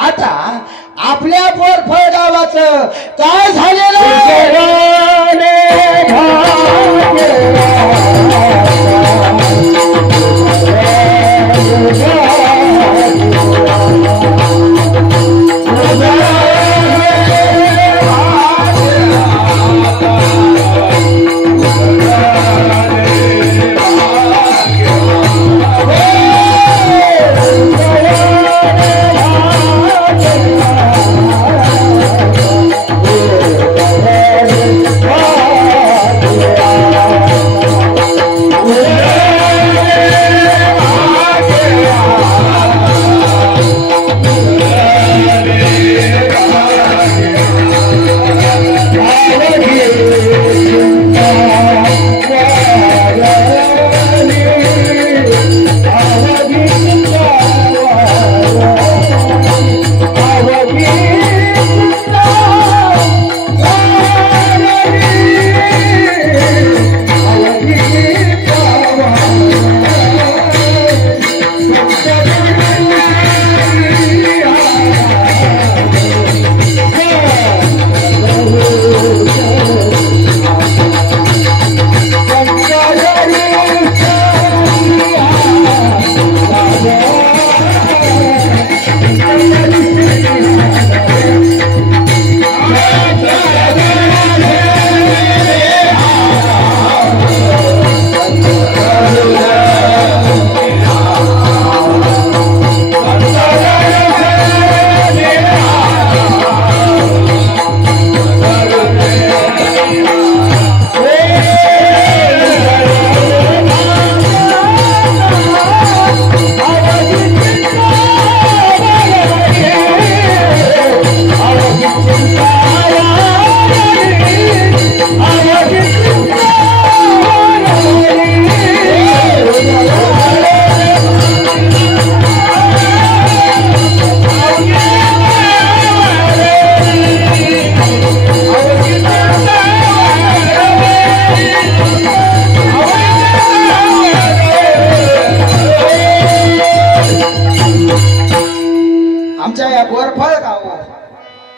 आता आपल्या बोरफळ गावाचं काय झालेलं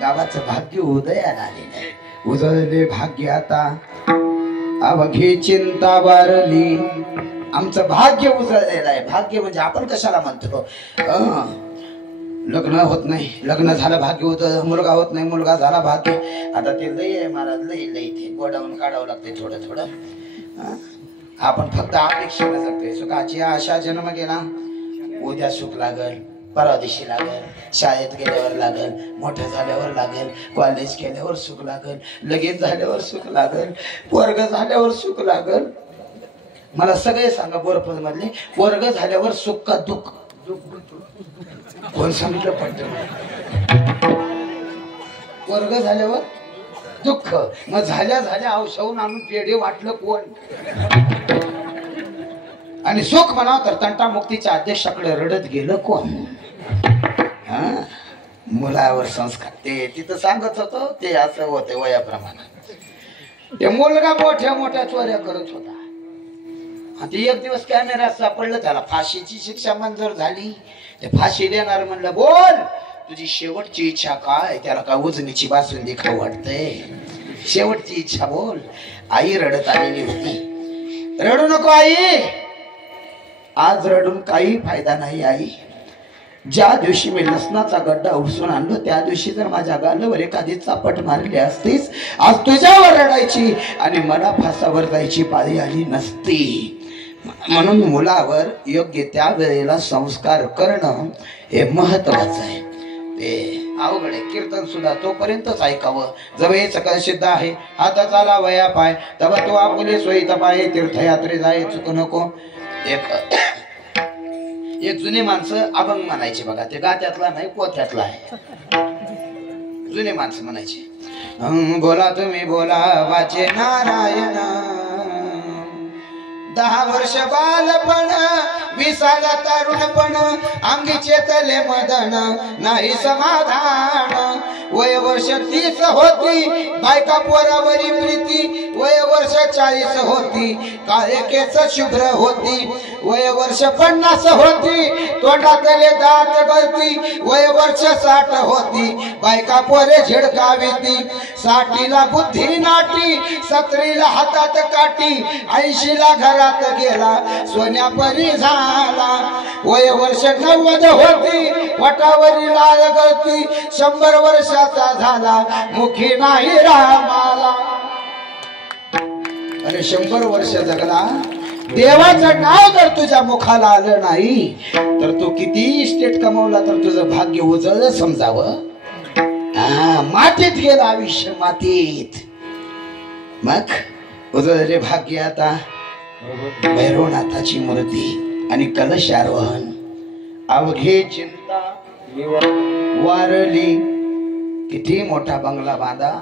गावाचं भाग्य उदयाला आलेले उजळले भाग्य आता अवघी चिंता वारली आमचं भाग्य उजळलेलं आहे भाग्य म्हणजे आपण कशाला म्हणतो लग्न होत नाही लग्न झालं भाग्य होतं मुलगा होत नाही मुलगा झाला भाग्य आता ते लई आहे महाराज लई लई ते गोडावून काढावं लागते थोडं थोडं आपण फक्त अपेक्षेने जगतोय सुखाची आशा जन्म गेला उद्या सुख लागल परवा दिवशी लागेल शाळेत गेल्यावर लागेल मोठं झाल्यावर लागेल कॉलेज केल्यावर सुख लागेल लगेच झाल्यावर सुख लागेल वर्ग झाल्यावर सुख लागेल मला सगळे सांगा बोरफळ मधले वर्ग झाल्यावर सुख का दुःख कोण सांगितलं पडतं वर्ग झाल्यावर दुःख मग झाल्या झाल्या औषधून आणून पेढे वाटलं कोण आणि सुख म्हणा तर तंटामुक्तीच्या अध्यक्षाकडे रडत गेलं कोण मुलावर संस्कार ते तिथं सांगत होतो ते असं होते वयाप्रमाणे ते मुलगा मोठ्या मोठ्या चोऱ्या करत होता आणि एक दिवस कॅमेरा सापडलं त्याला फाशीची शिक्षा मंजूर झाली ते फाशी देणार म्हणलं बोल तुझी शेवटची इच्छा काय त्याला काय उजनीची बासुंदी खाऊ वाटतंय शेवटची इच्छा बोल आई रडत आलेली होती रडू नको आई आज रडून काही फायदा नाही आई ज्या दिवशी मी लसणाचा गड्डा उपसून आणलो त्या दिवशी जर माझ्या गालावर एखादी चापट मारली असतीस आज तुझ्यावर रडायची आणि मला फासावर जायची पाळी आली नसती म्हणून मुलावर योग्य त्या वेळेला संस्कार करणं हे महत्वाचं आहे ते अवघड आहे कीर्तन सुद्धा तोपर्यंतच ऐकावं जवळ सकल सिद्ध आहे हात चाला वया पाय तव तो आपुले सोयी तपाय तीर्थयात्रे जाय चुक नको एक जुने माणसं अभंग म्हणायचे बघा ते गात्यातला नाही पोथ्यातला आहे जुने माणसं म्हणायचे बोला तुम्ही बोला वाचे नारायण 10 वर्ष बालपण 20 तरुणपण अंगी चेतले मदन नाही समाधान वय वर्ष 30 होती बायका पोरावरी प्रीती वय वर्ष 40 होती काळे केस शुभ्र होती वय वर्ष 50 होती तोंडातले दात गळती वय वर्ष 60 होती बायका पोरे झिडकाविती 60ला बुद्धी नाटी 70ला हातात काठी 80ला घरात गेला सोन्या परी झाला वय वर्ष 90 होती वटावरी लाल गळती 100 वर्षाचा झाला मुखी नाही रामाला अरे 100 वर्ष जगला देवाचं नाव जर तुझ्या मुखाला आलं नाही तर तू किती इस्टेट कमवला तर तुझं भाग्य उजळलं समजावं मातीत गेलं आयुष्य मातीत मग उजळले भाग्य आता भैरवनाथाची मूर्ती आणि कलश आरोहण अवघे चिंता वारली किती मोठा बंगला बांधा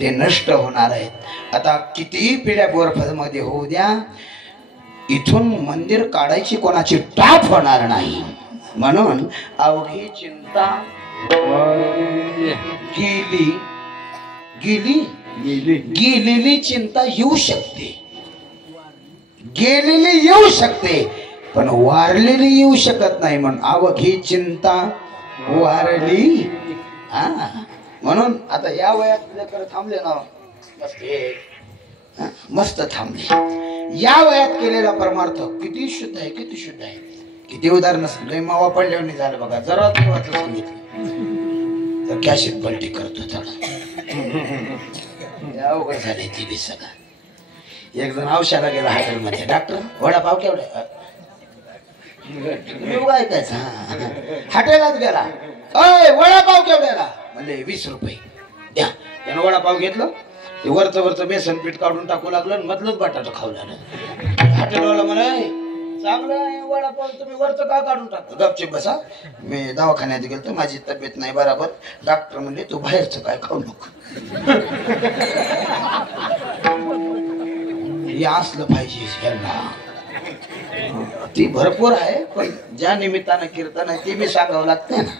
ते नष्ट होणार आहेत आता किती पिढ्या बर्फमध्ये होऊ द्या इथून मंदिर काढायची कोणाची टाप होणार नाही म्हणून अवघी चिंता गेली गेली गेलेली चिंता येऊ शकते गेलेली येऊ शकते पण वारलेली येऊ शकत नाही म्हणून अवघी चिंता वारली म्हणून आता या वयात थांबले ना मस्त थांबले या वयात केलेला परमार्थ किती शुद्ध आहे किती शुद्ध आहे किती उदाहरण लय मावा पडल्यावर नाही झालं बघा जरा देवाचं सांगितलं तर कॅशेट पलटी करतो थोडा अवघड झाले ती बी सगळं एक जण औषधाला गेला हॉटेलमध्ये डॉक्टर वडापाव केवढा ऐकायचा हॉटेलात गेला अय वडापाव केवढ्याला म्हणले 20 रुपये द्या त्यानं वडापाव घेतलं ते वरचं बेसन पीठ काढून टाकू लागलं आणि मधलंच बटाटा खाऊ लागलं हॉटेलवाला म्हणे चांगलं आहे वडापाव तुम्ही वरचं का काढून टाकतो गपचूप बसा मी दवाखान्यात गेलो माझी तब्येत नाही बरोबर डॉक्टर म्हणले तू बाहेरचं काय खाऊ नको हे असलं पाहिजे यांना ती भरपूर आहे पण ज्या निमित्तानं कीर्तन आहे ते बी सांगावं लागतंय ना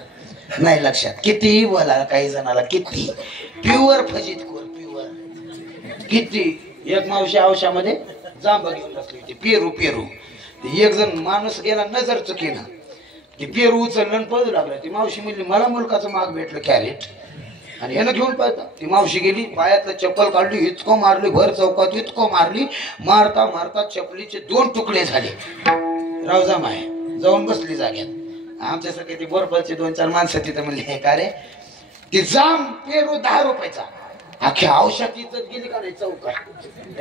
नाही लक्षात किती बोला काही जणाला किती प्युअर फजित कोर प्युअर किती एक मावशी औषधामध्ये जांब घेऊन बसली होती पेरू पेरू एक जण माणूस गेला नजर चुकीनं ती पेरू उचललं आणि पळू लागलं ती मावशी म्हणली मला मुलकाचं माग भेटलं कॅरेट आणि यानं घेऊन पळता ती मावशी गेली पायातलं चप्पल काढली इतकं मारली भर चौकात इतकं मारली मारता मारता चपलीचे 2 तुकडे झाले रावजा माय जाऊन बसली जाग्यात आमच्यासारखे ती बर्फाचे 2-4 माणसं तिथं म्हणले हे का रे ती जाम पेरू 10 रुपयाचा अख्ख्या औषध इज्जत गेली का नाही चौकात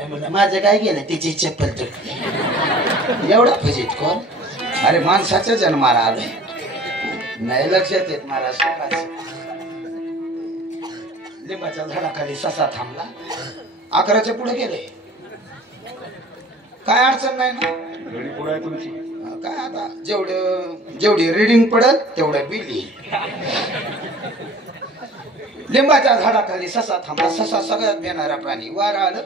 म्हणलं माझं काय गेलं तिची चप्पल तुटली एवढा फजित कोण अरे माणसाच्या जन्माला आलोय नाही लक्षात येत मला सुखाचं लिंबाच्या झाडाखाली ससा थांबला 11च्या पुढे गेले काय अडचण नाही ना काय आता जेवढी रीडिंग पडत तेवढं बिल लिंबाच्या झाडाखाली ससा थांबला ससा सगळ्यात भेटणारा प्राणी वारा आलं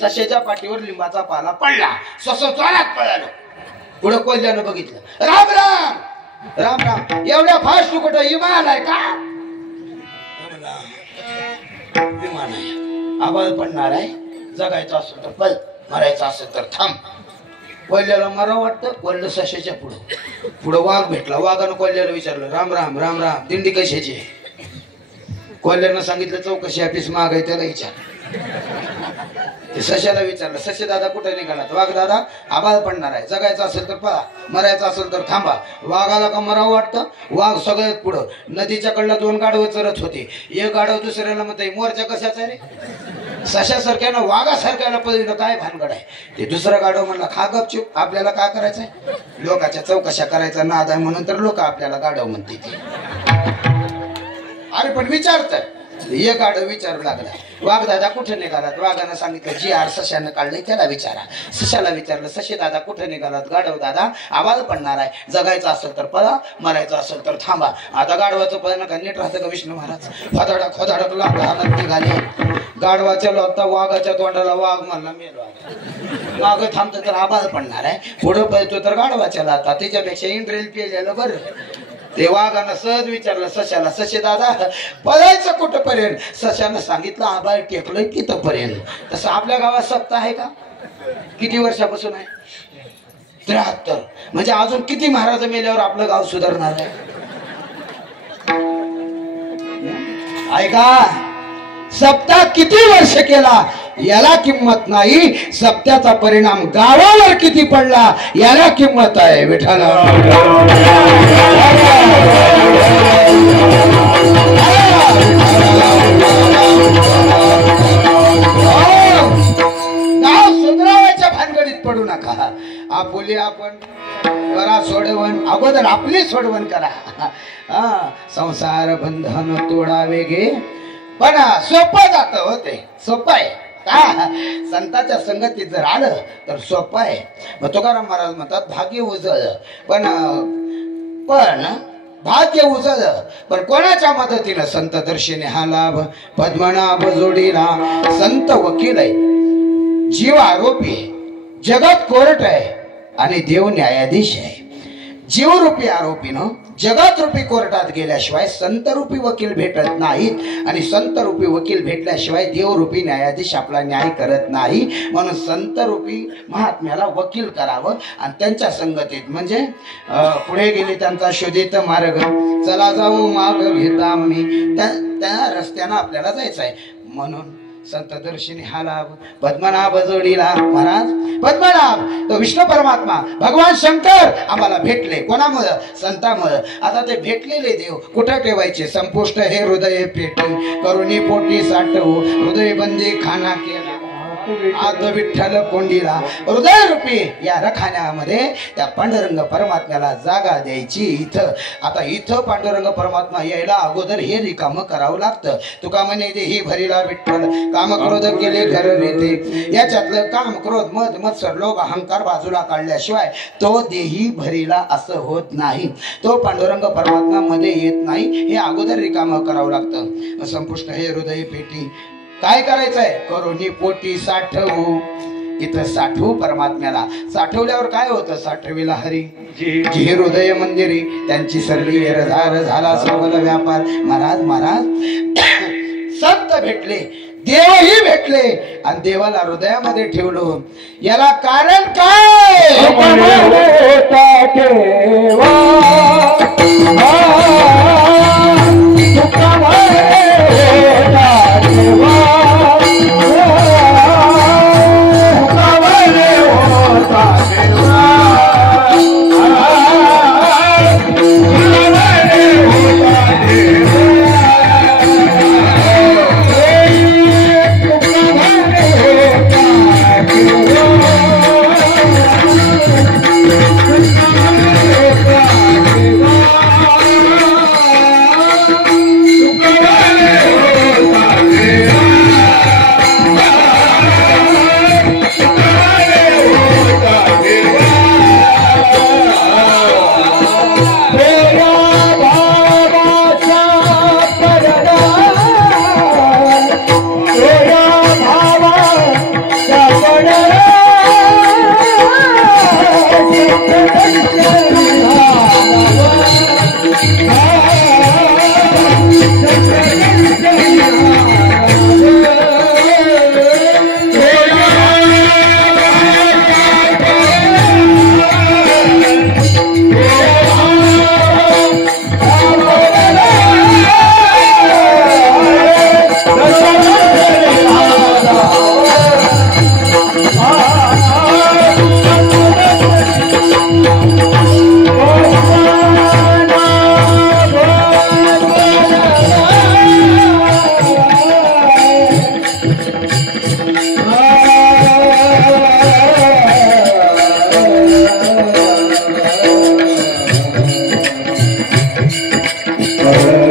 सशाच्या पाठीवर लिंबाचा पाला पडला ससा जोरात पळालं पुढे कोल्ह्यानं बघितलं राम राम राम राम एवढ्या फास्ट कुठं विमान आहे का विमान आहे आवाज पडणार आहे जगायचं असेल तर पळ मरायचं असेल तर थांब कोल्ह्याला मरा वाटतं कोल्ह सशाच्या पुढं वाघ भेटला वाघानं कोल्ह्याला विचारलं राम राम राम राम दिंडी कशाची कोल्ह्यानं सांगितलं चौकशी ऑफिस माग आहे त्याला विचार ते सशाला विचारलं सशे दादा कुठे निघाला वाघ दादा आबाळ पडणार आहे जगायचं असेल तर पळा मरायचं असेल तर थांबा वाघाला का मरावं वाटतं वाघ सगळ्यात पुढं नदीच्या कडला 2 गाढवं चरत होते एक गाढव दुसऱ्याला म्हणते मोरच्या कशाचा रे सशासारख्यानं वाघासारख्याला पळणं काय भानगड आहे ते दुसरा गाढव म्हणला खा गपचूप आपल्याला काय करायचंय लोकांच्या चौकशा करायचा नाद आहे म्हणून तर लोक आपल्याला गाढव म्हणते अरे पण विचारतात एक गाढव विचारू लागला वाघ दादा कुठे निघालात वाघानं सांगितलं जी आर सशानं काढलंय त्याला विचारा सशाला विचारलं सशे दादा कुठे निघालात गाढव दादा आवाज पडणार आहे जगायचं असेल तर पळा मरायचं असेल तर थांबा आता गाढवाचं पळणं का नीट राहतं का विष्णू महाराज खोदाडक खोदाडकला हातात निघाले गाढवाच्या लोकता वाघाच्या तोंडाला वाघ म्हणला मेलो माग थांबतं तर आवाज पडणार आहे पुढं पळतो तर गाढवाच्या लाता त्याच्यापेक्षा इंड्रेल पेलेलं बरं ते वाघानं सहज विचारलं सशाला सशे दादा पळायचं कुठंपर्यंत सशानं सांगितलं आबाळ टेकलंय तिथंपर्यंत तसं आपल्या गावात सत्ता आहे का किती वर्षापासून आहे 73 म्हणजे अजून किती महाराज मेल्यावर आपलं गाव सुधारणार आहे ऐका, सप्ताह किती वर्ष केला याला किंमत नाही, सप्त्याचा परिणाम गावावर किती पडला याला किंमत आहे. विठ्ठल गाव सुधरावायच्या भानगडीत पडू नका. आपुली आपण करा सोडवण, अगोदर आपली सोडवण करा. संसार बंधन तोडावे गे, पण सोपं जात होते. सोपं आहे का? संतांच्या संगतीत जर आलं तर सोपं आहे. मग तुकाराम महाराज म्हणतात भाग्य उजळ, पण भाग्य उजळ पण कोणाच्या मदतीनं? संत दर्शने हा लाभ, पद्मनाभ जोडीला. संत वकील आहे, जीव आरोपी आहे, जगत कोर्ट आहे आणि देव न्यायाधीश आहे. जीवरूपी आरोपीनं जगत रूपी कोर्टात गेल्याशिवाय संत रूपी वकील भेटत नाहीत, आणि संत रूपी वकील भेटल्याशिवाय देवरूपी न्यायाधीश आपला न्याय करत नाही. म्हणून संत रूपी महात्म्याला वकील करावं आणि त्यांच्या संगतीत, म्हणजे पुढे गेले त्यांचा शोधित मार्ग, चला जाऊ माग घेता मी, त्या रस्त्यानं आपल्याला जायचं आहे. म्हणून संत दर्शनी हा लाभ, पद्मनाभ जोडीला. महाराज पद्मनाभ तो विष्णू परमात्मा भगवान शंकर आम्हाला भेटले. कोणामुळं? संतामुळं. आता ते भेटलेले देव कुठं ठेवायचे? संपुष्ट हे हृदय पेटी, करुणी पोटी साठवू, हृदय बंदी खाना केला, आद विठ्ठल कोंडीला. हृदय रूपी या रखान्यामध्ये त्या पांडुरंग परमात्म्याला जागा द्यायची. इथं आता इथं पांडुरंग परमात्मा यायला अगोदर हे रिकाम करावं लागतं. तुका म्हणे देही भरीला विठ्ठल, काम क्रोध केले घर रेते. याच्यातलं काम क्रोध मद मत्सर लोभ अहंकार बाजूला काढल्याशिवाय तो देही भरीला असं होत नाही. तो पांडुरंग परमात्मा मध्ये येत नाही, हे अगोदर रिकाम करावं लागतं. संपुष्ट हे हृदय पेटी, काय करायचंय? करुणी पोटी साठवू. इथं साठवू परमात्म्याला. साठवल्यावर काय होतं? साठविला हरी जी हृदय मंदिरी, त्यांची सरली रझार झाला सबल व्यापार. महाराज संत भेटले, देवही भेटले आणि देवाला हृदयामध्ये ठेवलो. याला कारण काय? Oh